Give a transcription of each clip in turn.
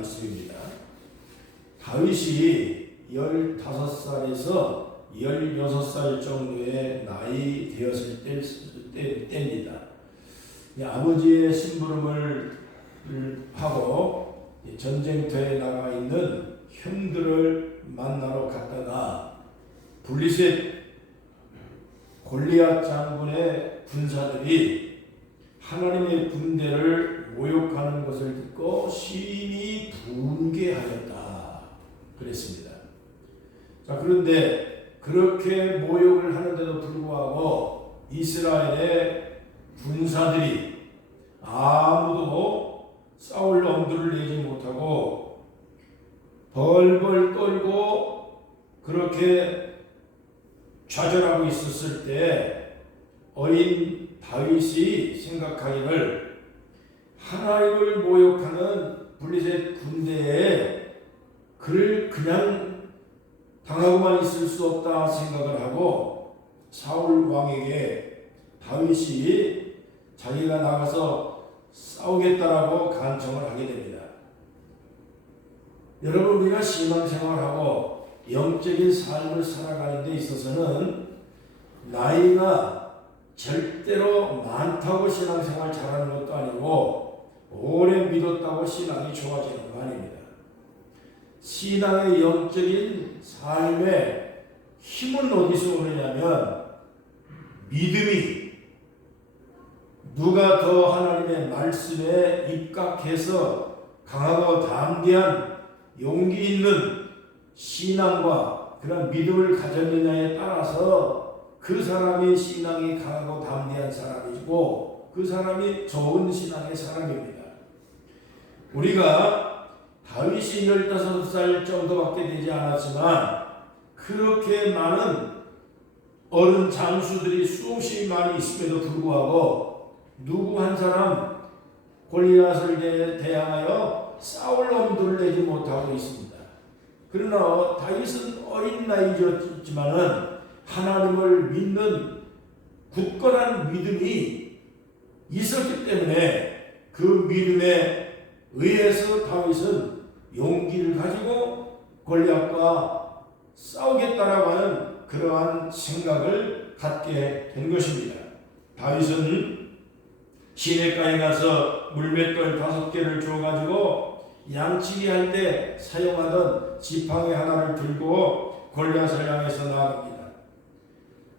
말씀입니다. 다윗이 15살에서 16살 정도의 나이 되었을 때입니다. 아버지의 심부름을 하고 전쟁터에 나가 있는 형들을 만나러 갔다가 블리셋 골리앗 장군의 군사들이 하나님의 군대를 모욕하는 것을 듣고 심히 분개하였다 그랬습니다. 자, 그런데 그렇게 모욕을 하는데도 불구하고 이스라엘의 군사들이 아무도 싸울 엄두를 내지 못하고 벌벌 떨고 그렇게 좌절하고 있었을 때 어린 다윗이 생각하기를 하나님을 모욕하는 블리셋 군대에 그를 그냥 당하고만 있을 수 없다 생각을 하고 사울 왕에게 다윗이 자기가 나가서 싸우겠다라고 간청을 하게 됩니다. 여러분, 우리가 신앙생활하고 영적인 삶을 살아가는 데 있어서는 나이가 절대로 많다고 신앙생활 잘하는 것도 아니고 오래 믿었다고 신앙이 좋아지는 거 아닙니다. 신앙의 영적인 삶의 힘은 어디서 오느냐면 믿음이 누가 더 하나님의 말씀에 입각해서 강하고 담대한 용기 있는 신앙과 그런 믿음을 가졌느냐에 따라서 그 사람의 신앙이 강하고 담대한 사람이고 그 사람이 좋은 신앙의 사람입니다. 우리가 다윗이 15살 정도밖에 되지 않았지만 그렇게 많은 어른 장수들이 수없이 많이 있음에도 불구하고 누구 한 사람 골리앗을 대항하여 싸울 엄두를 내지 못하고 있습니다. 그러나 다윗은 어린 나이였지만은 하나님을 믿는 굳건한 믿음이 있었기 때문에 그 믿음에 의해서 다윗은 용기를 가지고 골리앗과 싸우겠다라고 하는 그러한 생각을 갖게 된 것입니다. 다윗은 시내가에 가서 물맷돌 5개를 주어가지고 양치기 할 때 사용하던 지팡이 하나를 들고 골리앗을 향해서 나아갑니다.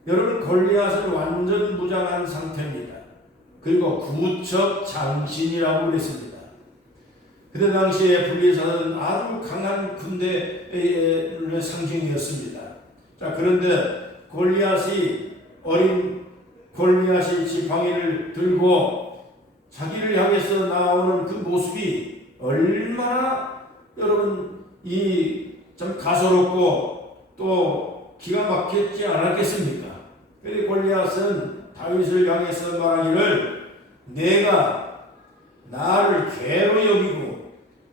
여러분, 골리앗은 완전 무장한 상태입니다. 그리고 구척 장신이라고 그랬습니다. 그때 당시에 블리셋은 아주 강한 군대의 상징이었습니다. 자, 그런데 어린 골리앗이 지팡이를 들고 자기를 향해서 나오는 그 모습이 얼마나 여러분 좀 가소롭고 또 기가 막혔지 않았겠습니까? 그런데 골리앗은 다윗을 향해서 말하기를 내가 나를 개로 여기고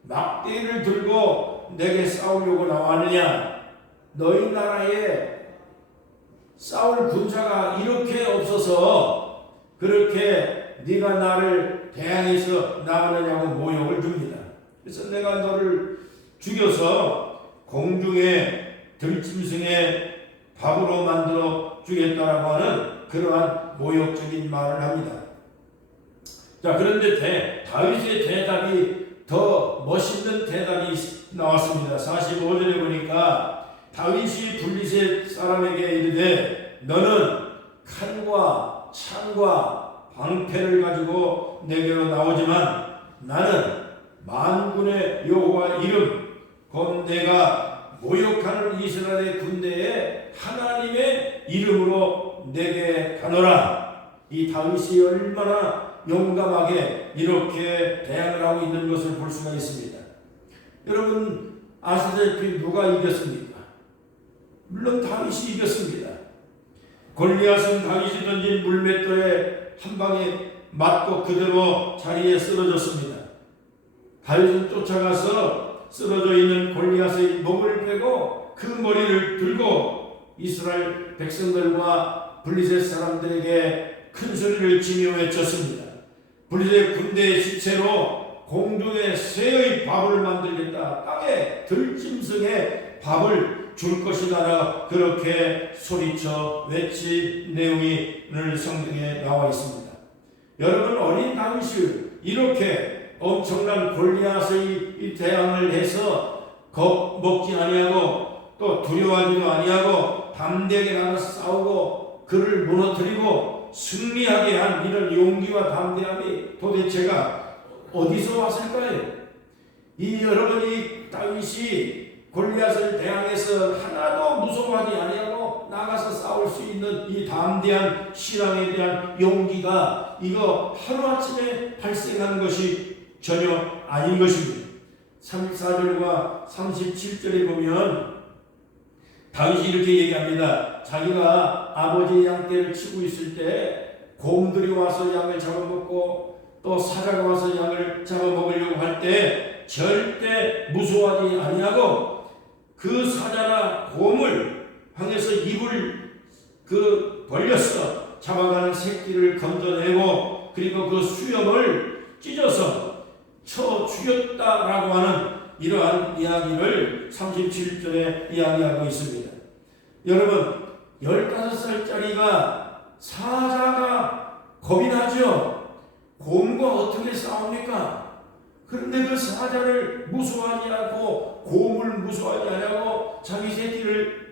막대기를 들고 내게 싸우려고 나왔느냐? 너희 나라에 싸울 군사가 이렇게 없어서 그렇게 네가 나를 대항해서 나가느냐고 모욕을 줍니다. 그래서 내가 너를 죽여서 공중에 들짐승의 밥으로 만들어 주겠다라고 하는 그러한 모욕적인 말을 합니다. 자, 그런데 다윗의 대답이 더 멋있는 대답이 나왔습니다. 45절에 보니까 다윗이 블리셋 사람에게 이르되 너는 칼과 창과 방패를 가지고 내게로 나오지만 나는 만군의 여호와 이름 곧 내가 모욕하는 이스라엘의 군대에 하나님의 이름으로 내게 가노라. 이 다윗이 얼마나 용감하게 이렇게 대항을 하고 있는 것을 볼 수가 있습니다. 여러분 아시다시피 누가 이겼습니까? 물론 다윗이 이겼습니다. 골리앗은 다윗이 던진 물맷돌에 한 방에 맞고 그대로 자리에 쓰러졌습니다. 다윗은 쫓아가서 쓰러져 있는 골리앗의 목을 빼고 그 머리를 들고 이스라엘 백성들과 블리셋 사람들에게 큰 소리를 지며 외쳤습니다. 블리셋 군대의 시체로 공중에 새의 밥을 만들겠다. 땅에 들짐승의 밥을 줄 것이다. 그렇게 소리쳐 외친 내용이 오늘 성경에 나와 있습니다. 여러분, 어린 다윗이 이렇게 엄청난 골리앗의 대항을 해서 겁먹지 아니하고 또 두려워하지도 아니하고 담대하게 나가서 싸우고 그를 무너뜨리고 승리하게 한 이런 용기와 담대함이 도대체가 어디서 왔을까요? 이 여러분이 다윗이 골리앗을 대항해서 하나도 무서워하지 아니하고 나가서 싸울 수 있는 이 담대한 신앙에 대한 용기가 이거 하루아침에 발생한 것이 전혀 아닌 것입니다. 34절과 37절에 보면 다윗이 이렇게 얘기합니다. 자기가 아버지의 양떼를 치고 있을 때 곰들이 와서 양을 잡아먹고 또 사자가 와서 양을 잡아먹으려고 할 때 절대 무서워하지 아니하고 그 사자나 곰을 향해서 입을 벌렸어 잡아가는 새끼를 건져내고 그리고 그 수염을 찢어서 쳐 죽였다라고 하는 이러한 이야기를 37절에 이야기하고 있습니다. 여러분, 15살짜리가 사자가 겁이 나죠. 곰과 어떻게 싸웁니까? 그런데 그 사자를 무서워하지 않고 곰을 무서워하지 않고 자기 새끼를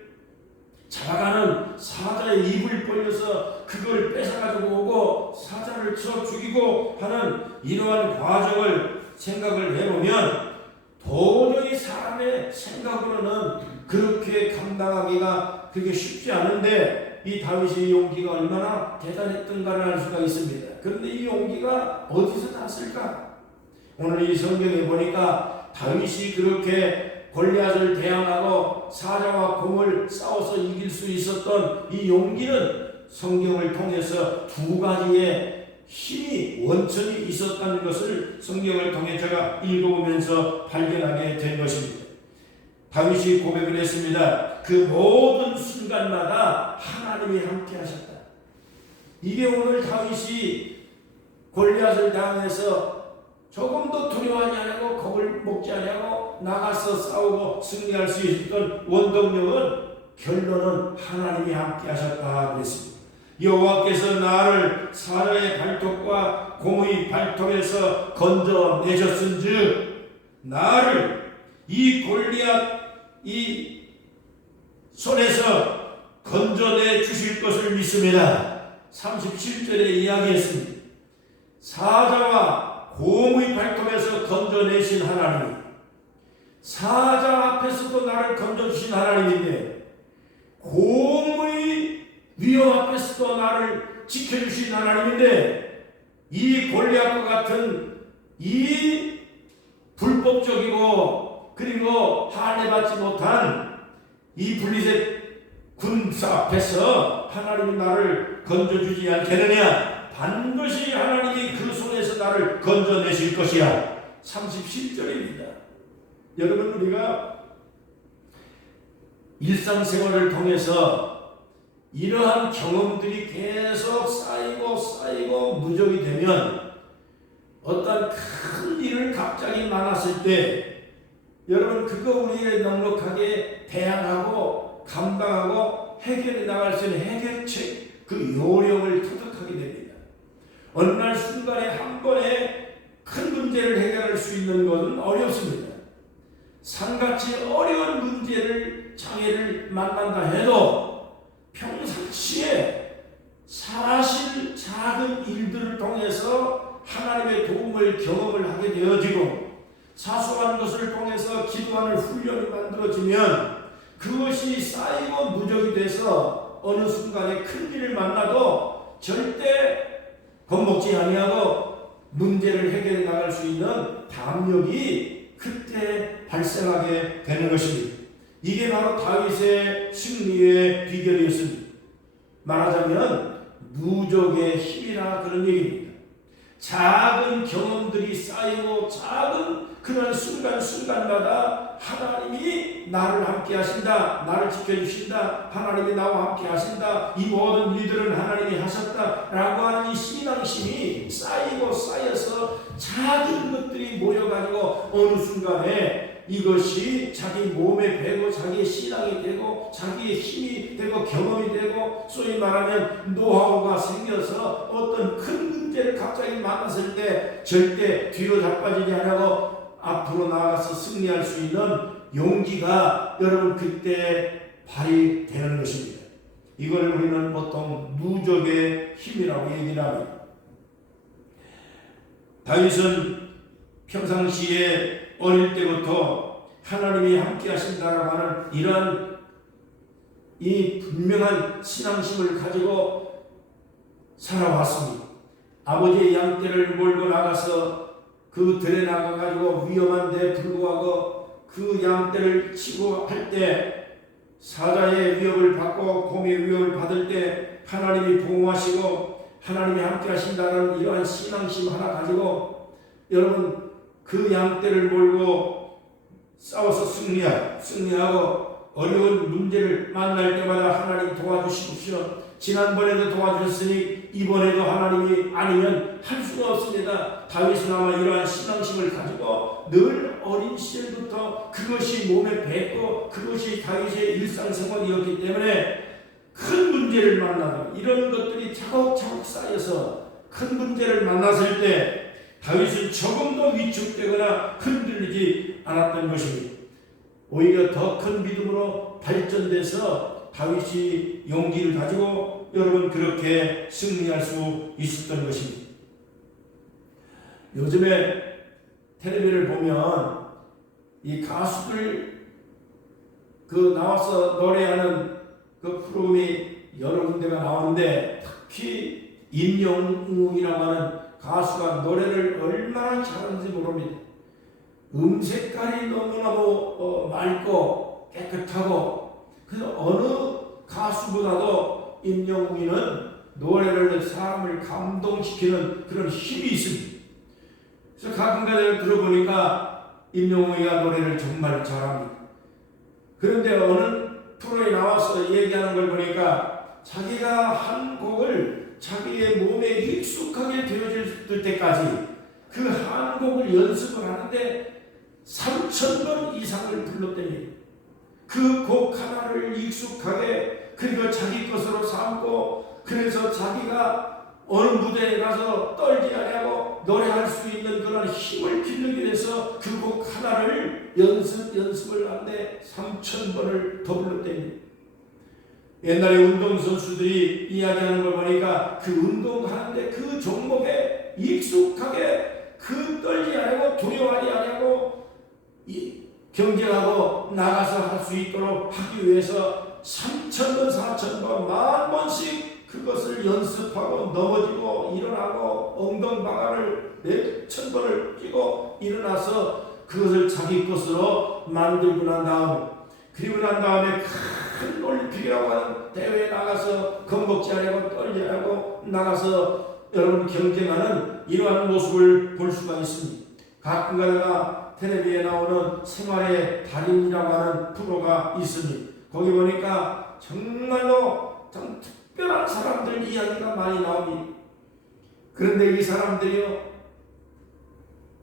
잡아가는 사자의 입을 벌려서 그걸 뺏어가지고 오고 사자를 쳐 죽이고 하는 이러한 과정을 생각을 해보면 도저히 사람의 생각으로는 그렇게 감당하기가 그게 쉽지 않은데 이 다윗의 용기가 얼마나 대단했던가를 알 수가 있습니다. 그런데 이 용기가 어디서 났을까? 오늘 이 성경에 보니까 다윗이 그렇게 골리앗을 대항하고 사자와 곰을 싸워서 이길 수 있었던 이 용기는 성경을 통해서 두 가지의 힘이 원천이 있었다는 것을 성경을 통해 제가 읽어보면서 발견하게 된 것입니다. 다윗이 고백을 했습니다. 그 모든 순간마다 하나님이 함께 하셨다. 이게 오늘 다윗이 골리앗을 당해서 조금도 두려워하지 않고 겁을 먹지 않고 나가서 싸우고 승리할 수 있었던 원동력은 결론은 하나님이 함께 하셨다 그랬습니다. 여호와께서 나를 사자의 발톱과 곰의 발톱에서 건져내셨은즉 나를 이 골리앗 이 손에서 건져내 주실 것을 믿습니다. 37절에 이야기했습니다. 사자와 곰의 발톱에서 건져내신 하나님, 사자 앞에서도 나를 건져주신 하나님인데 곰의 위협 앞에서도 나를 지켜주신 하나님인데 이 골리앗과 같은 이 불법적이고 그리고 할례받지 못한 이 블리셋 군사 앞에서 하나님이 나를 건져주지 않겠느냐? 반드시 하나님이 그 손에서 나를 건져내실 것이야. 37절입니다. 여러분, 우리가 일상생활을 통해서 이러한 경험들이 계속 쌓이고 누적이 되면 어떤 큰 일을 갑자기 만났을 때 여러분 그거 우리가 넉넉하게 대항하고 감당하고 해결해 나갈 수 있는 해결책 그 요령을 터득하게 됩니다. 어느 날 순간에 한 번에 큰 문제를 해결할 수 있는 것은 어렵습니다. 산같이 어려운 문제를 장애를 만난다 해도 평상시에 사실 작은 일들을 통해서 하나님의 도움을 경험을 하게 되어지고 사소한 것을 통해서 기도하는 훈련이 만들어지면 그것이 쌓이고 누적이 돼서 어느 순간에 큰 일을 만나도 절대 겁먹지 아니하고 문제를 해결해 나갈 수 있는 담력이 그때 발생하게 되는 것입니다. 이게 바로 다윗의 승리의 비결이었습니다. 말하자면 누적의 힘이라 그런 얘기입니다. 작은 경험들이 쌓이고 작은 그런 순간순간마다 하나님이 나를 함께 하신다, 나를 지켜주신다, 하나님이 나와 함께 하신다, 이 모든 일들은 하나님이 하셨다 라고 하는 이 신앙심이 쌓이고 쌓여서 작은 것들이 모여가지고 어느 순간에 이것이 자기 몸에 배고 자기의 신앙이 되고 자기의 힘이 되고 경험이 되고 소위 말하면 노하우가 생겨서 어떤 큰 문제를 갑자기 만났을 때 절대 뒤로 자빠지지 않고 앞으로 나아가서 승리할 수 있는 용기가 여러분 그때 발휘되는 것입니다. 이걸 우리는 보통 누적의 힘이라고 얘기를 합니다. 다윗은 평상시에 어릴 때부터 하나님이 함께 하신다라고 하는 이러한 이 분명한 신앙심을 가지고 살아왔습니다. 아버지의 양떼를 몰고 나가서 그 들에 나가가지고 위험한 데 불구하고 그 양떼를 치고 할 때 사자의 위협을 받고 곰의 위협을 받을 때 하나님이 보호하시고 하나님이 함께 하신다는 이러한 신앙심 하나 가지고 여러분 그 양떼를 몰고 싸워서 승리하고 어려운 문제를 만날 때마다 하나님 도와주십시오. 지난번에도 도와주셨으니 이번에도 하나님이 아니면 할 수가 없습니다. 다윗은 아마 이러한 신앙심을 가지고 늘 어린 시절부터 그것이 몸에 뱄고 그것이 다윗의 일상생활이었기 때문에 큰 문제를 만나도 이런 것들이 차곡차곡 쌓여서 큰 문제를 만났을 때 다윗은 조금도 위축되거나 흔들리지 않았던 것입니다. 오히려 더 큰 믿음으로 발전돼서 다윗이 용기를 가지고 여러분 그렇게 승리할 수 있었던 것입니다. 요즘에 텔레비를 보면 이 가수들 그 나와서 노래하는 그 프로그램이 여러 군데가 나오는데 특히 임영웅이라고 하는 가수가 노래를 얼마나 잘하는지 모릅니다. 색깔이 너무너무 맑고 깨끗하고 그래서 어느 가수보다도 임영웅이는 노래를 사람을 감동시키는 그런 힘이 있습니다. 그래서 가끔가다 들어보니까 임영웅이가 노래를 정말 잘합니다. 그런데 어느 프로에 나와서 얘기하는 걸 보니까 자기가 한 곡을 자기의 몸에 익숙하게 되어질 때까지 그 한 곡을 연습을 하는데 3,000번 이상을 불렀더니 그 곡 하나를 익숙하게 그리고 자기 것으로 삼고 그래서 자기가 어느 무대에 가서 떨지 않고 노래할 수 있는 그런 힘을 기르게 돼서 그 곡 하나를 연습을 하는데 3,000번을 더 불렀더니 옛날에 운동선수들이 이야기하는 걸 보니까 그 운동하는데 그 종목에 익숙하게 그 떨지 않고 두려워하지 않고 경쟁하고 나가서 할 수 있도록 하기 위해서 3,000번, 4,000번, 10,000번씩 그것을 연습하고 넘어지고 일어나고 엉덩방아를 몇천 번을 끼고 일어나서 그것을 자기 것으로 만들고 난 다음 그리고 난 다음에 큰 올림픽이라고 하는 대회에 나가서 겁먹지 않고 떨지 않고 나가서 여러분 경쟁하는 이러한 모습을 볼 수가 있습니다. 가끔 가다가 텔레비에 나오는 생활의 달인이라고 하는 프로가 있습니다. 거기 보니까 정말로 참 특별한 사람들 이야기가 많이 나옵니다. 그런데 이 사람들이요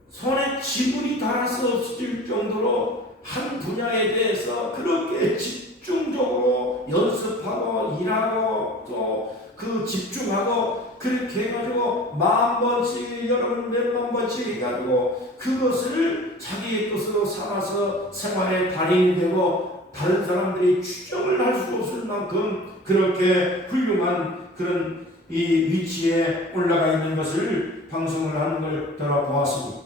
손에 지문이 닿아서 없을 정도로 한 분야에 대해서 그렇게 집중적으로 연습하고 일하고 또 그 집중하고 그렇게 해가지고 10,000번씩 여러분 몇만 번씩 해가지고 그것을 자기의 것으로 삼아서 생활의 달인이 되고 다른 사람들이 추정을 할 수 없을 만큼 그렇게 훌륭한 그런 이 위치에 올라가 있는 것을 방송을 하는 걸 들어보았습니다.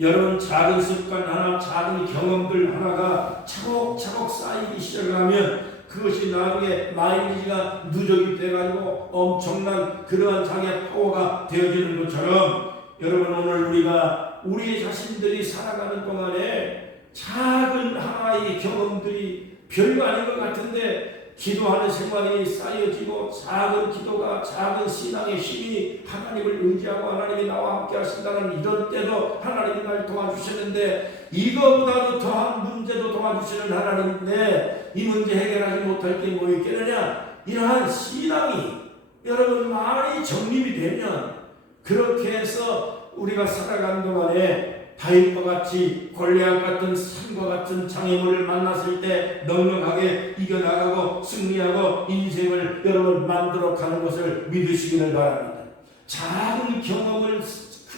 여러분 작은 습관 하나, 작은 경험들 하나가 차곡차곡 쌓이기 시작하면 그것이 나중에 마일리지가 누적이 돼가지고 엄청난 그러한 자기의 파워가 되어지는 것처럼 여러분 오늘 우리가 우리 자신들이 살아가는 동안에 작은 하나의 경험들이 별거 아닌 것 같은데 기도하는 생활이 쌓여지고 작은 기도가 작은 신앙의 힘이 하나님을 의지하고 하나님이 나와 함께 하신다는 이런 때도 하나님이 날 도와주시는데 이거보다도 더한 문제도 도와주시는 하나님인데 이 문제 해결하지 못할 게 뭐 있겠느냐. 이러한 신앙이 여러분 많이 정립이 되면 그렇게 해서 우리가 살아가는 동안에 다윗과 같이 골리앗 같은 산과 같은 장애물을 만났을 때 넉넉하게 이겨나가고 승리하고 인생을 여러분 만들어 가는 것을 믿으시기를 바랍니다. 작은 경험을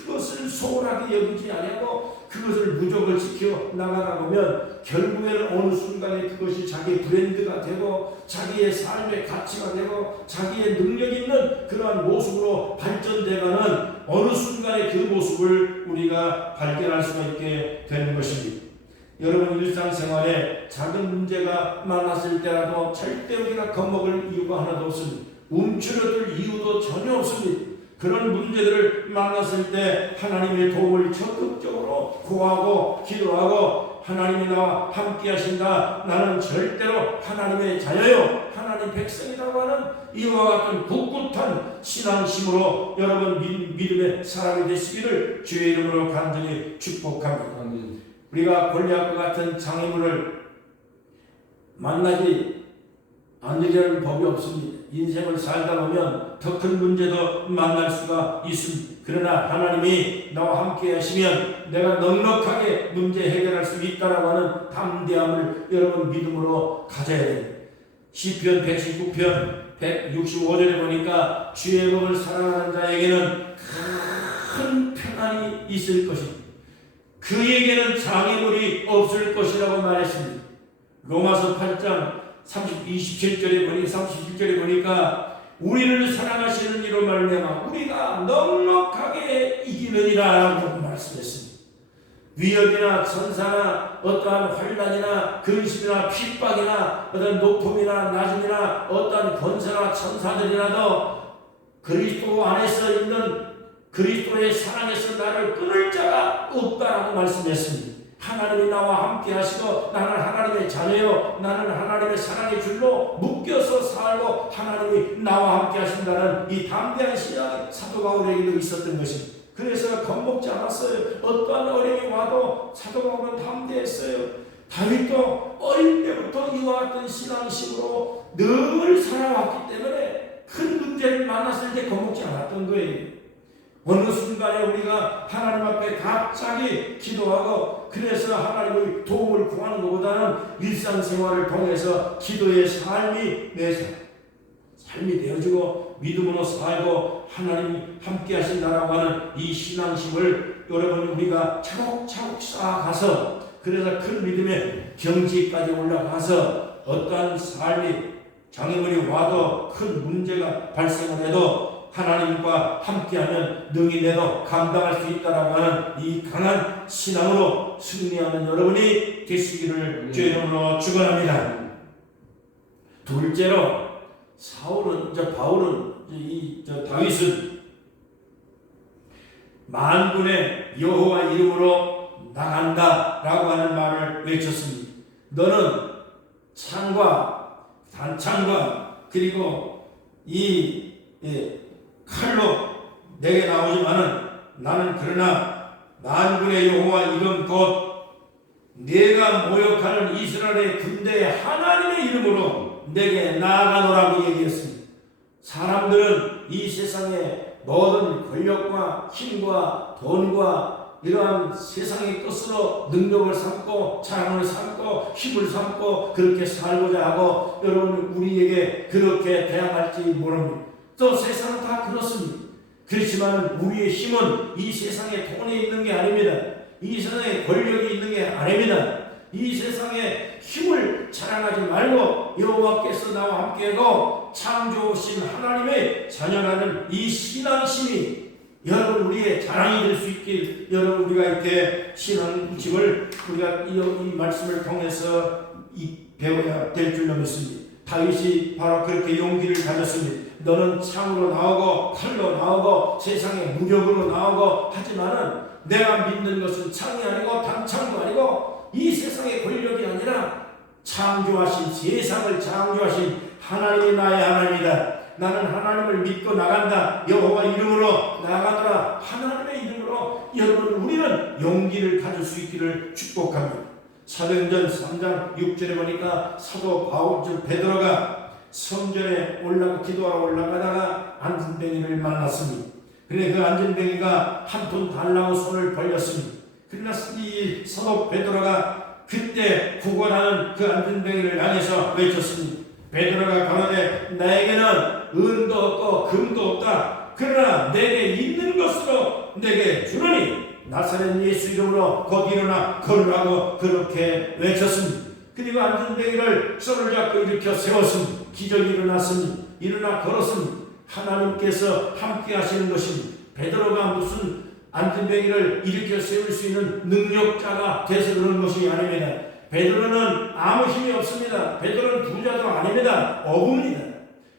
그것을 소홀하게 여기지 아니하고 그것을 무적을 지켜 나가다 보면 결국에는 어느 순간에 그것이 자기 브랜드가 되고 자기의 삶의 가치가 되고 자기의 능력 있는 그러한 모습으로 발전되가는 어느 순간에 그 모습을 우리가 발견할 수가 있게 되는 것입니다. 여러분 일상생활에 작은 문제가 많았을 때라도 절대 우리가 겁먹을 이유가 하나도 없습니다. 움츠러들 이유도 전혀 없습니다. 그런 문제들을 만났을 때 하나님의 도움을 적극적으로 구하고 기도하고 하나님이 나와 함께 하신다. 나는 절대로 하나님의 자녀요 하나님 백성이라고 하는 이와 같은 굳굳한 신앙심으로 여러분 믿음의 사람이 되시기를 주의 이름으로 간절히 축복합니다. 우리가 골리앗과 같은 장애물을 만나지 않으려는 법이 없습니다. 인생을 살다 보면 더 큰 문제도 만날 수가 있습니다. 그러나 하나님이 나와 함께 하시면 내가 넉넉하게 문제 해결할 수 있다라고 하는 담대함을 여러분 믿음으로 가져야 됩니다. 시편 119편 165절에 보니까 주의 법을 사랑하는 자에게는 큰 평안이 있을 것입니다. 그에게는 장애물이 없을 것이라고 말했습니다. 로마서 8장 37절에 보니까 우리를 사랑하시는 이로 말미암아 우리가 넉넉하게 이기느니라 라고 말씀했습니다. 위협이나 천사나 어떠한 환난이나 근심이나 핍박이나 어떤 높음이나 낮음이나 어떠한 권세나 천사들이라도 그리스도 안에서 있는 그리스도의 사랑에서 나를 끊을 자가 없다라고 말씀했습니다. 하나님이 나와 함께 하시고 나는 하나님의 자녀요 나는 하나님의 사랑의 줄로 묶여서 살고 하나님이 나와 함께 하신다는 이 담대한 신앙이 사도 바울에게도 있었던 것입니다. 그래서 겁먹지 않았어요. 어떠한 어려움이 와도 사도 바울은 담대했어요. 다윗도 어릴 때부터 이와 같은 신앙심으로 늘 살아왔기 때문에 큰 문제를 만났을 때 겁먹지 않았던 거예요. 어느 순간에 우리가 하나님 앞에 갑자기 기도하고 그래서 하나님의 도움을 구하는 것보다는 일상생활을 통해서 기도의 삶이 내 삶이 되어지고 믿음으로 살고 하나님이 함께 하신다라고 하는 이 신앙심을 여러분 우리가 차곡차곡 쌓아가서 그래서 큰 믿음의 경지까지 올라가서 어떠한 삶이 장애물이 와도 큰 문제가 발생을 해도 하나님과 함께하면 능히 내도 감당할 수 있다라고 하는 이 강한 신앙으로 승리하는 여러분이 되시기를 주의 이름으로 축원합니다. 둘째로 바울은 다윗은 만군의 여호와 이름으로 나간다라고 하는 말을 외쳤습니다. 너는 창과 단창과 그리고 칼로 내게 나오지만은 나는 그러나 만군의 여호와 이름 곧 내가 모욕하는 이스라엘의 군대의 하나님의 이름으로 내게 나아가노라고 얘기했습니다. 사람들은 이 세상의 모든 권력과 힘과 돈과 이러한 세상의 것으로 능력을 삼고 자랑을 삼고 힘을 삼고 그렇게 살고자 하고 여러분 우리에게 그렇게 대항할지 모릅니다. 또 세상은 다 그렇습니다. 그렇지만 우리의 힘은 이 세상에 돈이 있는 게 아닙니다. 이 세상에 권력이 있는 게 아닙니다. 이 세상에 힘을 자랑하지 말고 여호와께서 나와 함께하고 창조하신 하나님의 자녀라는 이 신앙심이 여러분 우리의 자랑이 될 수 있길 여러분 우리가 이렇게 신앙심을 우리가 이 말씀을 통해서 배워야 될 줄로 믿습니다. 다윗이 바로 그렇게 용기를 가졌습니다. 너는 창으로 나오고 칼로 나오고 세상에 무력으로 나오고 하지만은 내가 믿는 것은 창이 아니고 단창도 아니고 이 세상의 권력이 아니라 창조하신 세상을 창조하신 하나님이 나의 하나님이다. 나는 하나님을 믿고 나간다. 여호와 이름으로 나가더라. 하나님의 이름으로. 여러분, 우리는 용기를 가질 수 있기를 축복합니다. 사도행전 3장 6절에 보니까 사도 바울 즉 베드로가 성전에 기도하러 올라가다가 안진뱅이를 만났습니다. 그런데 그 안진뱅이가 한 푼 달라고 손을 벌렸습니다. 그러나 이 사도 베드로가 그때 구걸하는 그 안진뱅이를 향해서 외쳤습니다. 베드로가 가로되 나에게는 은도 없고 금도 없다. 그러나 내게 있는 것으로 내게 주노니 나사렛 예수 이름으로 곧 일어나 걸으라고 그렇게 외쳤습니다. 그리고 안진뱅이를 손을 잡고 일으켜 세웠습니다. 기적이 일어났습니다. 일어나 걸었습니다. 하나님께서 함께 하시는 것입니다. 베드로가 무슨 안진뱅이를 일으켜 세울 수 있는 능력자가 돼서 그런 것이 아닙니다. 베드로는 아무 힘이 없습니다. 베드로는 부자도 아닙니다. 어부입니다.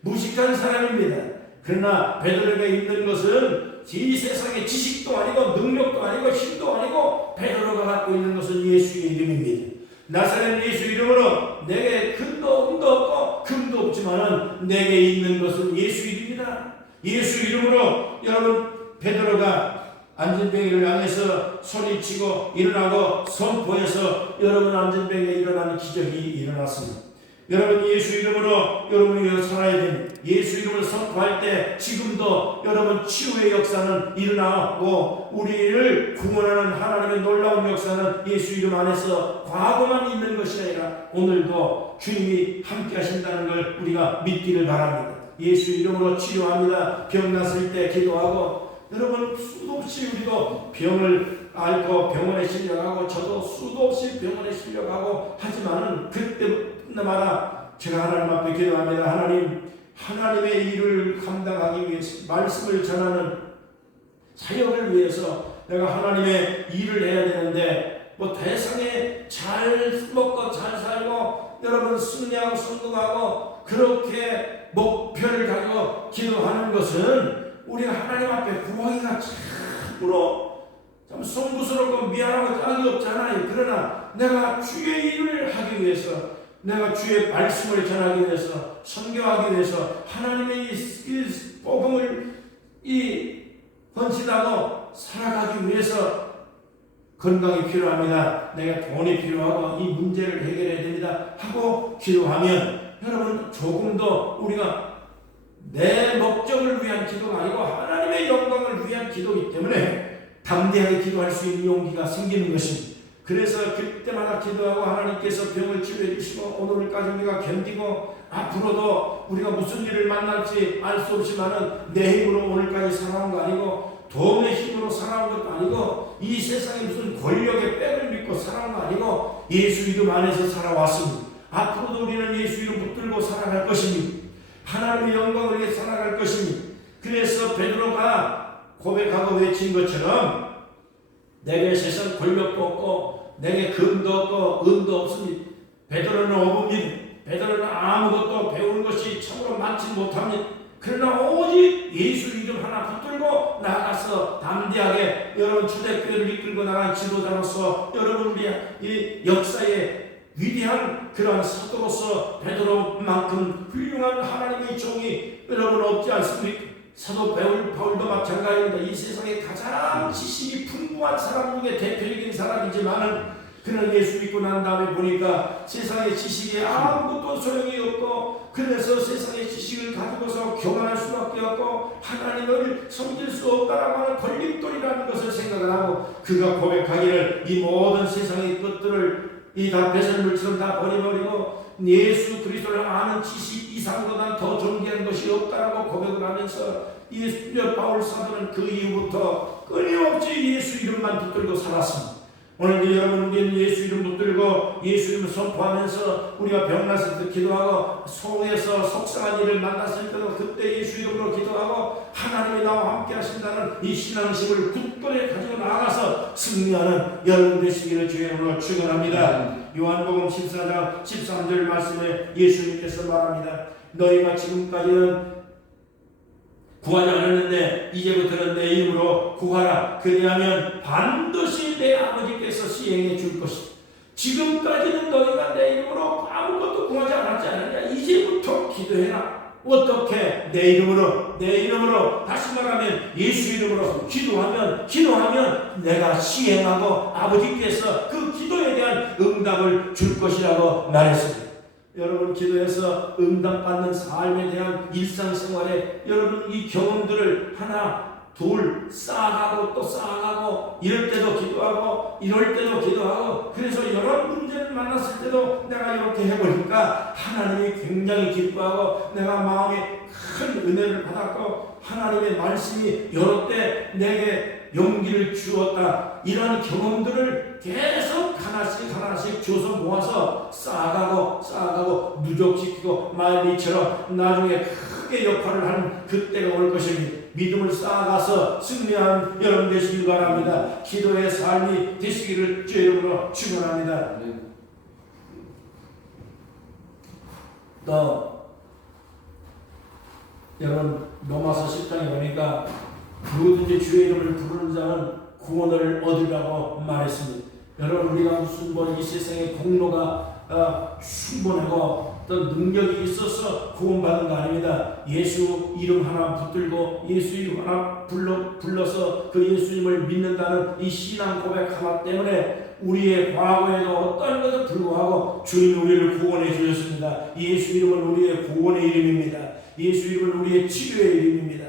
무식한 사람입니다. 그러나 베드로에게 있는 것은 이 세상의 지식도 아니고 능력도 아니고 힘도 아니고 베드로가 갖고 있는 것은 예수의 이름입니다. 나사렛 예수 이름으로 내게 금도 은도 없고 금도 없지만은 내게 있는 것은 예수 이름이다. 예수 이름으로 여러분 베드로가 안진뱅이를 향해서 소리치고 일어나고 선포해서 여러분 안진뱅이에 일어나는 기적이 일어났습니다. 여러분 예수 이름으로 여러분이 살아야 됩니다. 예수 이름을 선포할 때 지금도 여러분 치유의 역사는 일어나고 우리를 구원하는 하나님의 놀라운 역사는 예수 이름 안에서 과거만 있는 것이 아니라 오늘도 주님이 함께 하신다는 걸 우리가 믿기를 바랍니다. 예수 이름으로 치료합니다. 병 났을 때 기도하고 여러분 수도 없이 우리도 병을 앓고 병원에 실려가고 저도 수도 없이 병원에 실려가고 하지만은 그때마다 제가 하나님 앞에 기도합니다. 하나님의 일을 감당하기 위해서 말씀을 전하는 사역을 위해서 내가 하나님의 일을 해야 되는데 뭐 대상에 잘 먹고 잘 살고 여러분 승리하고 성공하고 그렇게 목표를 가지고 기도하는 것은 우리가 하나님 앞에 구하기가 참으로 참 송구스럽고 미안하고 짝이 없잖아요. 그러나 내가 주의 일을 하기 위해서 내가 주의 말씀을 전하기 위해서 선교하기 위해서 하나님의 이 복음을 헌신하고 살아가기 위해서 건강이 필요합니다. 내가 돈이 필요하고 이 문제를 해결해야 됩니다. 하고 기도하면 여러분 조금 더 우리가 내 목적을 위한 기도가 아니고 하나님의 영광을 위한 기도이기 때문에 담대하게 기도할 수 있는 용기가 생기는 것입니다. 그래서 그때마다 기도하고 하나님께서 병을 치료해 주시고 오늘까지 우리가 견디고 앞으로도 우리가 무슨 일을 만날지 알 수 없지만은 내 힘으로 오늘까지 살아온 거 아니고 돈의 힘으로 살아온 것도 아니고 이 세상에 무슨 권력의 백을 믿고 살아온 거 아니고 예수 이름 안에서 살아왔습니다. 앞으로도 우리는 예수 이름 붙들고 살아갈 것입니다. 하나님의 영광을 위해 살아갈 것입니다. 그래서 베드로가 고백하고 외친 것처럼 내게 세상 권력도 없고 내게 금도 없고 은도 없습니다. 베드로는 어부입니다. 베드로는 아무것도 배우는 것이 참으로 많지 못합니다. 그러나 오직 예수 이름 하나 붙들고 나가서 담대하게 여러분 초대교회를 이끌고 나간 지도자로서 여러분 우리 이 역사에 위대한 그러한 사도로서 베드로만큼 훌륭한 하나님의 종이 여러분 없지 않습니까? 사도 바울도 마찬가지입니다. 이 세상에 가장 지식이 풍부한 사람 중에 대표적인 사람이지만은 그는 예수 믿고 난 다음에 보니까 세상의 지식에 아무것도 소용이 없고 그래서 세상의 지식을 가지고서 교만할 수밖에 없고 하나님을 섬길 수 없다라고 하는 걸림돌이라는 것을 생각을 하고 그가 고백하기를 이 모든 세상의 것들을 이 다 배설물처럼 다 버려버리고 예수 그리스도를 아는 지식 이상보다 더 존귀한 것이 없다라고 고백을 하면서 바울 사도는 그 이후부터 끊임없이 예수 이름만 붙들고 살았습니다. 오늘도 여러분 우리는 예수 이름 붙들고 예수 이름을 선포하면서 우리가 병났을 때 기도하고 속에서 속상한 일을 만났을 때도 그때 예수 이름으로 기도하고 하나님이 나와 함께 하신다는 이 신앙심을 굳건히 가지고 나아가서 승리하는 여러분 되시기를 주의 이름으로 축원합니다. 요한복음 14장 13절 말씀에 예수님께서 말합니다. 너희가 지금까지는 구하지 않았는데 이제부터는 내 이름으로 구하라. 그리하면 반드시 내 아버지께서 시행해 줄 것이다. 지금까지는 너희가 내 이름으로 아무것도 구하지 않았지 않느냐. 이제부터 기도해라. 어떻게? 내 이름으로 다시 말하면 예수 이름으로 기도하면 내가 시행하고 아버지께서 그 기도에 대한 응답을 줄 것이라고 말했습니다. 여러분, 기도해서 응답받는 삶에 대한 일상생활에 여러분 이 경험들을 하나 둘 쌓아가고 또 쌓아가고, 이럴 때도 기도하고 이럴 때도 기도하고, 그래서 여러 문제를 만났을 때도 내가 이렇게 해보니까 하나님이 굉장히 기뻐하고 내가 마음에 큰 은혜를 받았고 하나님의 말씀이 여러 때 내게 용기를 주었다. 이런 경험들을 계속 하나씩 주워서 모아서 쌓아가고 누적시키고 말미처럼 나중에 크게 역할을 하는 그때가 올 것입니다. 믿음을 쌓아가서 승리한 여러분 되시길 바랍니다. 기도의 삶이 되시기를 주 이름으로 축원합니다. 또 여러분, 로마서 10장에 보니까 누구든지 주의 이름을 부르는 자는 구원을 얻으라고 말했습니다. 여러분, 우리가 무슨 이 세상의 공로가 충분하고 또 능력이 있어서 구원받은 거 아닙니다. 예수 이름 하나 붙들고 예수 이름 하나 불러서 그 예수님을 믿는다는 이 신앙 고백 하나 때문에 우리의 과거에도 어떤 것도 불구하고 주님이 우리를 구원해 주셨습니다. 예수 이름은 우리의 구원의 이름입니다. 예수 이름은 우리의 치료의 이름입니다.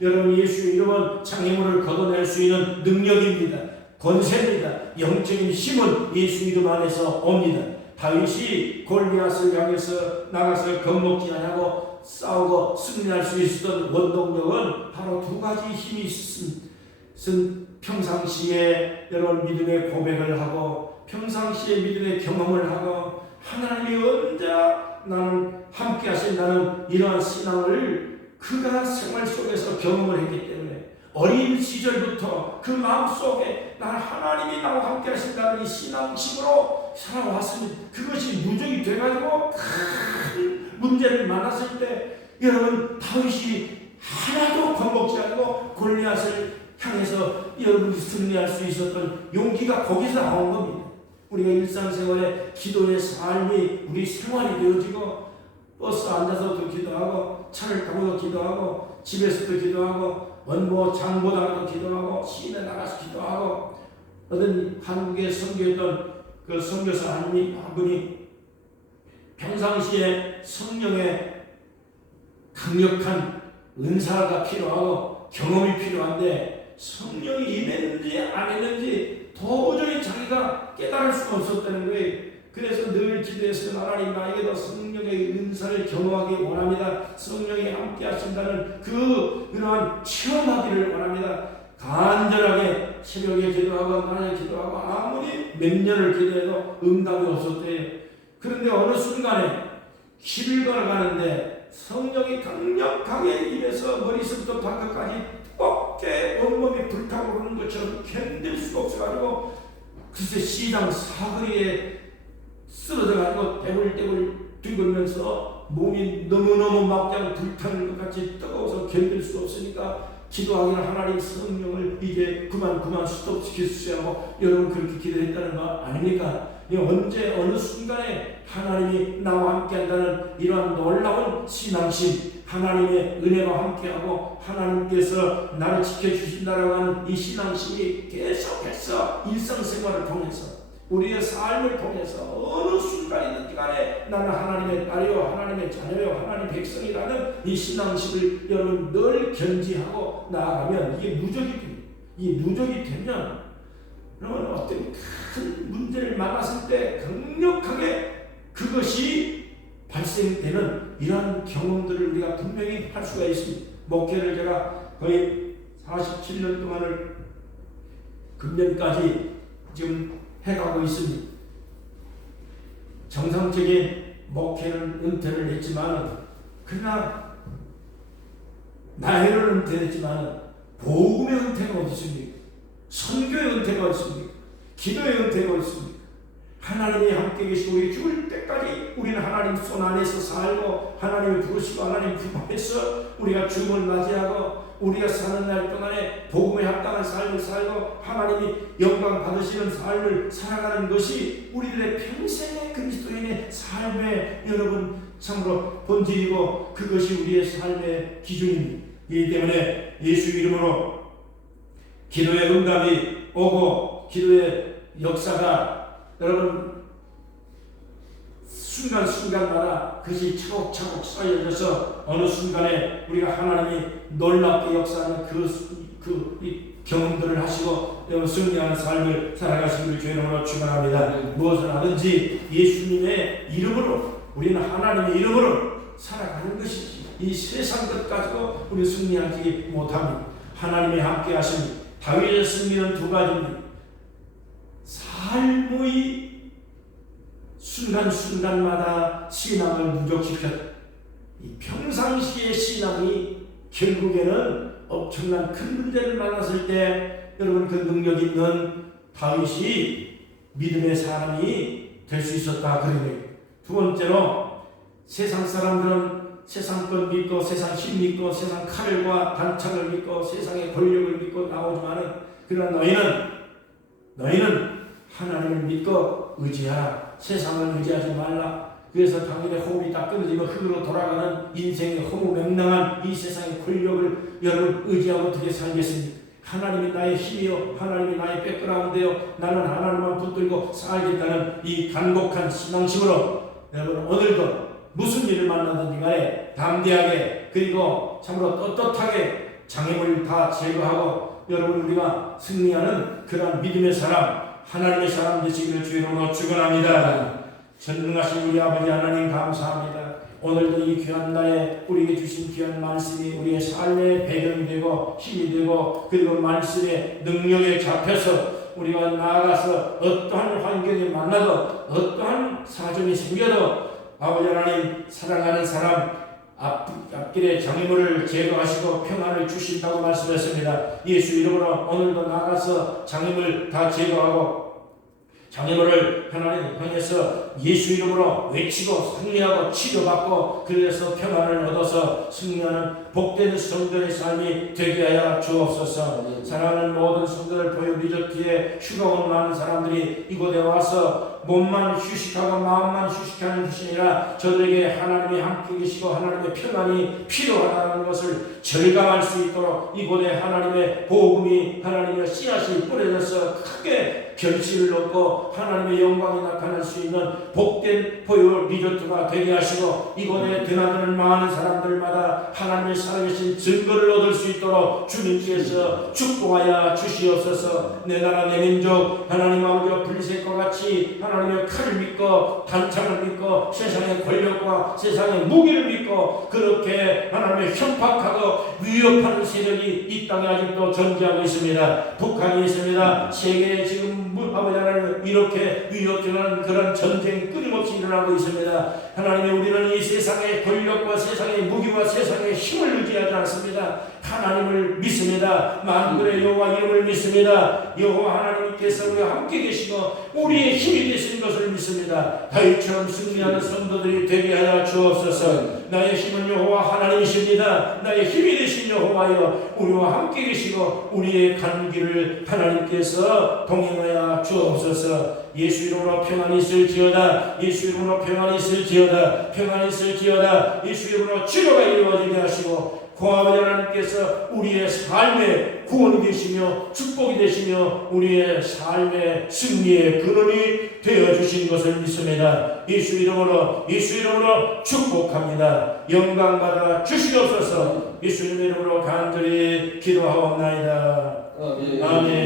여러분, 예수 이름은 장애물을 걷어낼 수 있는 능력입니다. 권세입니다. 영적인 힘은 예수 이름 안에서 옵니다. 다윗이 골리앗을 향해서 나가서 겁먹지 않고 싸우고 승리할 수 있었던 원동력은 바로 두 가지 힘이 있었습니다. 평상시에 여러분 믿음의 고백을 하고 평상시에 믿음의 경험을 하고 하나님이 언제나 나는 함께 하신다는 이러한 신앙을 그가 생활 속에서 경험을 했기 때문에 어린 시절부터 그 마음속에 나는 하나님이 나와 함께 하신다는 이 신앙심으로 살아왔습니다. 그것이 누적이 돼가지고 큰 문제를 만났을 때 여러분, 다윗이 하나도 겁먹지 않고 골리앗을 향해서 여러분이 승리할 수 있었던 용기가 거기서 나온 겁니다. 우리가 일상생활에 기도의 삶이 우리 생활이 되어지고 버스 앉아서도 기도하고 차를 타고도 기도하고 집에서도 기도하고 장보다도 기도하고 시내 나가서 기도하고 어떤 한국에 선교했던 그 선교사 한 분이 평상시에 성령의 강력한 은사가 필요하고 경험이 필요한데 성령이 임했는지 안 했는지 도저히 자기가 깨달을 수가 없었다는 거예요. 그래서 늘 기도해서 하나님, 나에게도 성령의 은사를 경험하기 원합니다. 성령이 함께 하신다는 그러한 체험하기를 원합니다. 간절하게 새벽에 기도하고 낮에 기도하고 아무리 몇 년을 기도해도 응답이 없었대요. 그런데 어느 순간에 길을 걸어가는데 성령이 강력하게 임해서 머리서부터 발끝까지 뜨겁게 온몸이 불타오르는 것처럼 견딜 수가 없어가지고 글쎄 시장 사거리에 쓰러져가지고 떼굴떼굴 뛰면서 몸이 너무너무 막장 불타는 것 같이 뜨거워서 견딜 수 없으니까 기도하기는 하나님 성령을 이제 그만 스톱시킬 수 있고 여러분 그렇게 기도했다는 거 아닙니까? 언제 어느 순간에 하나님이 나와 함께 한다는 이러한 놀라운 신앙심, 하나님의 은혜와 함께하고 하나님께서 나를 지켜주신다라고 하는 이 신앙심이 계속해서 일상생활을 통해서 우리의 삶을 통해서 어느 순간이든지 간에 나는 하나님의 딸이요 하나님의 자녀요 하나님의 백성이라는 이 신앙심을 여러분 늘 견지하고 나아가면 이게 누적이 됩니다. 이 누적이 되면 그러면 어떤 큰 문제를 만났을 때 강력하게 그것이 발생되는 이러한 경험들을 우리가 분명히 할 수가 있습니다. 목회를 제가 거의 47년 동안을 금년까지 지금 해가고 있습니다. 정상적인 목회는 은퇴를 했지만 그러나 나이를 은퇴했지만 복음의 은퇴가 어디 있습니까? 선교의 은퇴가 어디 있습니까? 기도의 은퇴가 어디 있습니까? 하나님이 함께 계시고 우리 죽을 때까지 우리는 하나님 손 안에서 살고 하나님을 부르시고 하나님 기뻐해서 우리가 죽음을 맞이하고 우리가 사는 날 동안에 복음에 합당한 삶을 살고 하나님이 영광 받으시는 삶을 살아가는 것이 우리들의 평생의 그리스도인의 삶의 여러분 참으로 본질이고 그것이 우리의 삶의 기준입니다. 이 때문에 예수 이름으로 기도의 응답이 오고 기도의 역사가 여러분 순간순간마다 그것이 차곡차곡 쌓여져서 어느 순간에 우리가 하나님이 놀랍게 역사하는 그 경험들을 하시고 승리하는 삶을 살아가시기를 주의 이름으로 축원합니다. 무엇을 하든지 예수님의 이름으로 우리는 하나님의 이름으로 살아가는 것이지 이 세상 것 가지고 우리 승리하지 못합니다. 하나님이 함께 하신 다윗의 승리는 두 가지입니다. 삶의 순간순간마다 신앙을 누적시켰다. 이 평상시의 신앙이 결국에는 엄청난 큰 문제를 만났을 때 여러분 그 능력 있는 다윗이 믿음의 사람이 될 수 있었다 그런 거예요. 두 번째로 세상 사람들은 세상 것 믿고 세상 힘 믿고 세상 칼과 단창을 믿고 세상의 권력을 믿고 나오지만은 그러나 너희는 하나님을 믿고 의지하라. 세상을 의지하지 말라. 그래서 당연히 호흡이 다 끊어지면 흙으로 돌아가는 인생의 허무맹랑한 이 세상의 권력을 여러분 의지하고 어떻게 살겠습니까? 하나님이 나의 힘이요 하나님이 나의 백그라운드요 나는 하나님만 붙들고 살겠다는 이 간곡한 신앙심으로 여러분 오늘도 무슨 일을 만나든지 간에 담대하게 그리고 참으로 떳떳하게 장애물을 다 제거하고 여러분 우리가 승리하는 그런 믿음의 사람 하나님의 사람 되시기를 주의 이름으로 축원합니다. 전능하신 우리 아버지 하나님 감사합니다. 오늘도 이 귀한 날에 우리에게 주신 귀한 말씀이 우리의 삶의 배경이 되고 힘이 되고 그리고 말씀의 능력에 잡혀서 우리가 나아가서 어떠한 환경에 만나도 어떠한 사정이 생겨도 아버지 하나님 사랑하는 사람 앞길에 장애물을 제거하시고 평안을 주신다고 말씀했습니다. 예수 이름으로 오늘도 나가서 장애물 다 제거하고 장애물을 하나님 향해서 예수 이름으로 외치고 승리하고 치료받고 그래서 평안을 얻어서 승리하는 복된 성도의 삶이 되게 하여 주옵소서. 사랑하는 모든 성도들 보여 리조트에 휴가 온 많은 사람들이 이곳에 와서 몸만 휴식하고 마음만 휴식하는 것이 아니라 저들에게 하나님이 함께 계시고 하나님의 평안이 필요하다는 것을 절감할 수 있도록 이곳에 하나님의 복음이 하나님의 씨앗이 뿌려져서 크게 결실을 얻고 하나님의 영광이 나타날 수 있는 복된 포유 리조트가 되게 하시고 이곳에 드나드는 많은 사람들마다 하나님의 살아계신 증거를 얻을 수 있도록 주님께서 축복하여 주시옵소서. 내 나라 내 민족 하나님 아버지와 블리셋과 같이 하나님의 칼을 믿고 단창을 믿고 세상의 권력과 세상의 무기를 믿고 그렇게 하나님의 현박하고 위협하는 세력이 이 땅에 아직도 존재하고 있습니다. 북한이 있습니다. 세계에 지금 아버지 하나님 이렇게 위협하는 그런 전쟁이 끊임없이 일어나고 있습니다. 하나님의 우리는 이 세상의 권력과 세상의 무기와 세상의 힘을 의지하지 않습니다. 하나님을 믿습니다. 만군의 여호와 이름을 믿습니다. 여호와 하나님께서 우리와 함께 계시고 우리의 힘이 되신 것을 믿습니다. 다윗처럼 승리하는 성도들이 되게 하여 주옵소서. 나의 힘은 여호와 하나님이십니다. 나의 힘이 되신 여호와여 우리와 함께 계시고 우리의 가는 길을 하나님께서 동행하여 주옵소서. 예수 이름으로 평안이 있을지어다. 예수 이름으로 평안이 있을지어다. 평안이 있을지어다. 예수 이름으로 치료가 이루어지게 하시고 아버지 하나님께서 우리의 삶의 구원이 되시며 축복이 되시며 우리의 삶의 승리의 근원이 되어주신 것을 믿습니다. 예수 이름으로 축복합니다. 영광받아 주시옵소서. 예수님의 이름으로 간절히 기도하옵나이다. 아멘.